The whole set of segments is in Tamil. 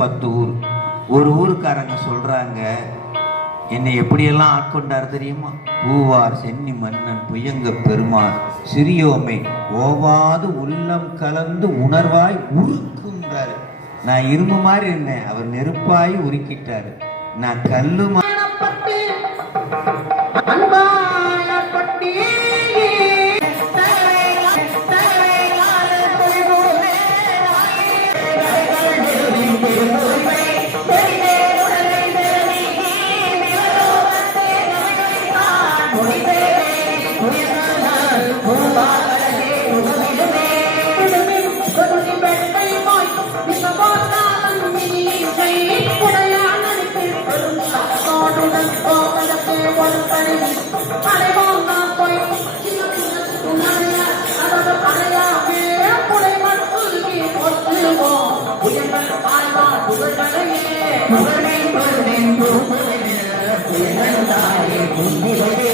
பத்து ஊர். ஒரு ஊருக்காரங்க சொல்றாங்க என்னை எப்படியெல்லாம் ஆட்கொண்டார் தெரியுமா? பூவார் சென்னி மன்னன் புயங்க பெருமாள் சிறியோமை ஓவாது உள்ளம் கலந்து உணர்வாய் உருக்குன்றாரு நான் இரும்பு மாதிரி இருந்தேன். அவர் நெருப்பாய் உருக்கிட்டாரு. நான் கல்லு மா-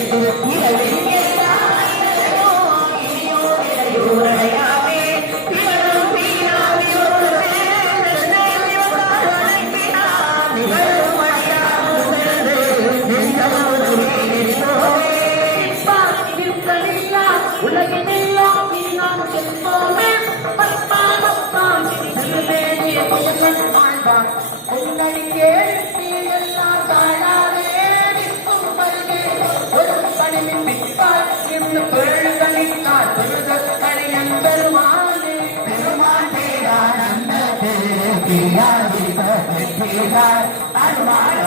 உலகினெல்லாம் I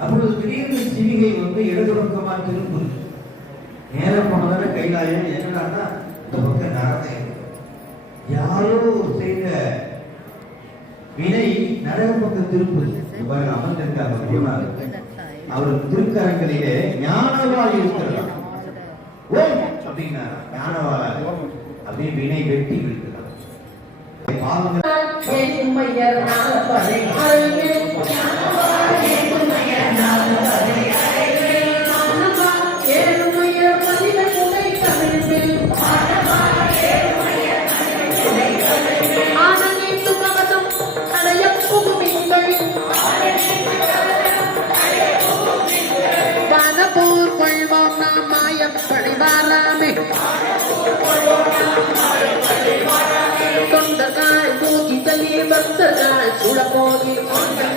அப்பொழுது திடீர்னு சிவிகை வந்து இடது பக்கமா திரும்புது நேரம் போனதால கைலாயம் என்னடான்னா இந்த பக்கம் நரகம் யாரோ செய்த வினை நரக பக்கம் திரும்புது. இங்க பாருங்க அமர்ந்திருக்காங்க குருநாதர். அவர் திருக்கரங்களிலே ஞானவாள் இருக்கிறார். ஓம் அப்படின்னா ஞானவாளாக அப்படியே வினை வெட்டி விழுக்கிறார் பாவங்கள் தள்ளி பக்தகாய்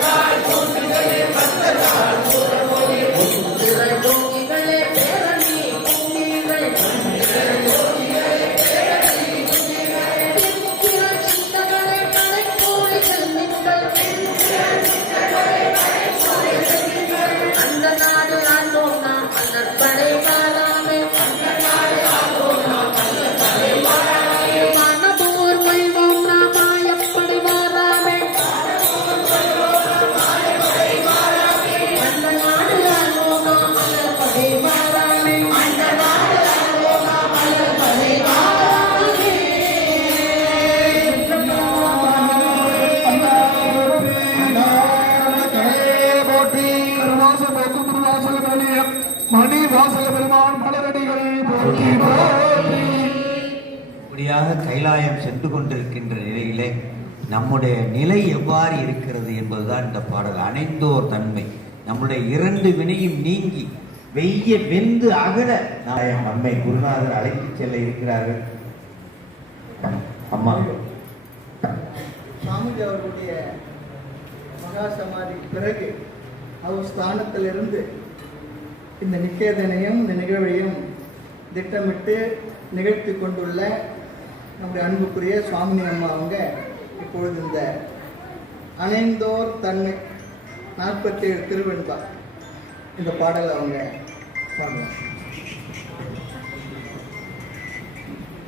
இப்படியாக கைலாயம் சென்று கொண்டிருக்கின்ற நிலையிலே நம்முடைய நிலை எவ்வாறு இருக்கிறது என்பதுதான் இந்த பாடல். அனைந்தோர் தன்மை. நம்முடைய இரண்டு வினையும் நீங்கி வெய்ய வெந்து அகல நாயம் அம்மை குருநாதர் அழைத்து செல்ல இருக்கிறார்கள். அம்மா. சாமிஜி அவர்களுடைய மகா சமாதி பிறகு அவர் ஸ்தானத்திலிருந்து இந்த நிக்கேதனையும் இந்த நிகழ்வையும் திட்டமிட்டு நிகழ்த்தி கொண்டுள்ள நம்முடைய அன்புக்குரிய சுவாமினி அம்மா அவங்க இப்பொழுது இந்த அணைந்தோர் தன்மை நாற்பத்தி ஏழு திருவெண்பா இந்த பாடலை அவங்க பாடுவாங்க.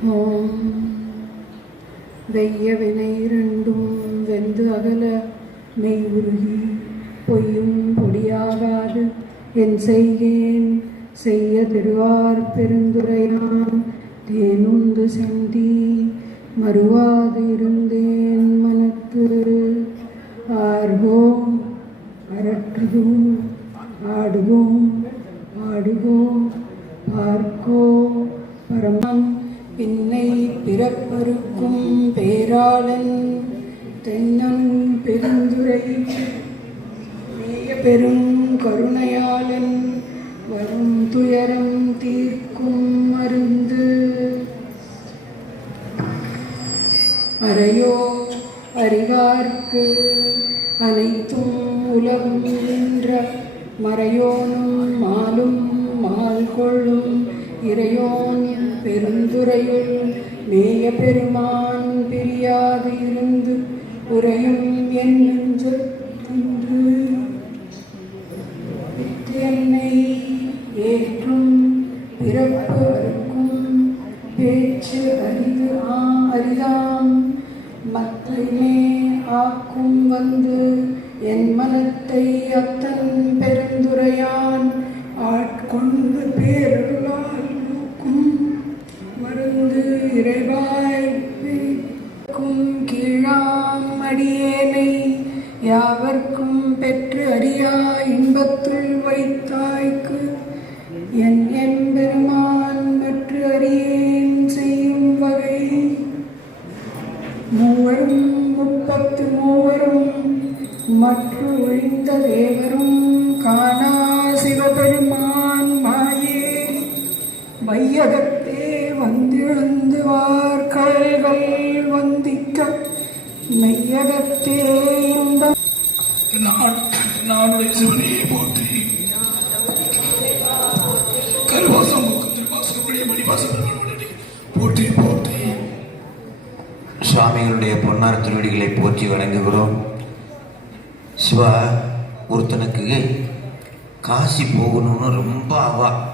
ஓம். வெய்ய வினை இரண்டும் வெந்து அகல மெய் உருகி பொய்யும் பொடியாகாது. என் செய்கேன் செய்ய திருவார் பெருந்துரையான். தேனுந்து செந்தி மறுவாது இருந்தேன் மனத்து. ஆர்வோம் அரற்றுவோம் ஆடுவோம் ஆடுவோம் பார்க்கோ பரமம். பின்னை பிறப்பருக்கும் பேராளன் தென்னன் பெருந்துரை. பெரும் கருணையால் துயரம் தீர்க்கும் மருந்து. அறையோ அறிவார்க்கு அனைத்தும் உலகம் என்ற மறையோனும் மாலும் மால் கொள்ளும் இறையோன் பெருந்துரையுள் மேய பெருமான் பிரியாது இருந்து உறையும் என் நெஞ்சத்தின்று. என்னை பேச்சு அறிவு ஆ அறியாம். மத்திலே ஆக்கும் வந்து என் மனத்தை அத்தன் பெருந்துரையான். ஆட்கொண்டு பேருளால் நோக்கும் மருந்து இறைவாய் வையகத்தே வந்தெழுந்துவார் கடல்கள் வந்திக்க. மெய்யகத்தே இந்த நான் நானுடைய சிவனையை போற்றி. கருவாசம் போற்றி போற்றி. சுவாமிகளுடைய பொன்னார் திருவடிகளை போற்றி வணங்குகிறோம். சிவா ஒருத்தனுக்கு காசி போகணும்னு ரொம்ப அவா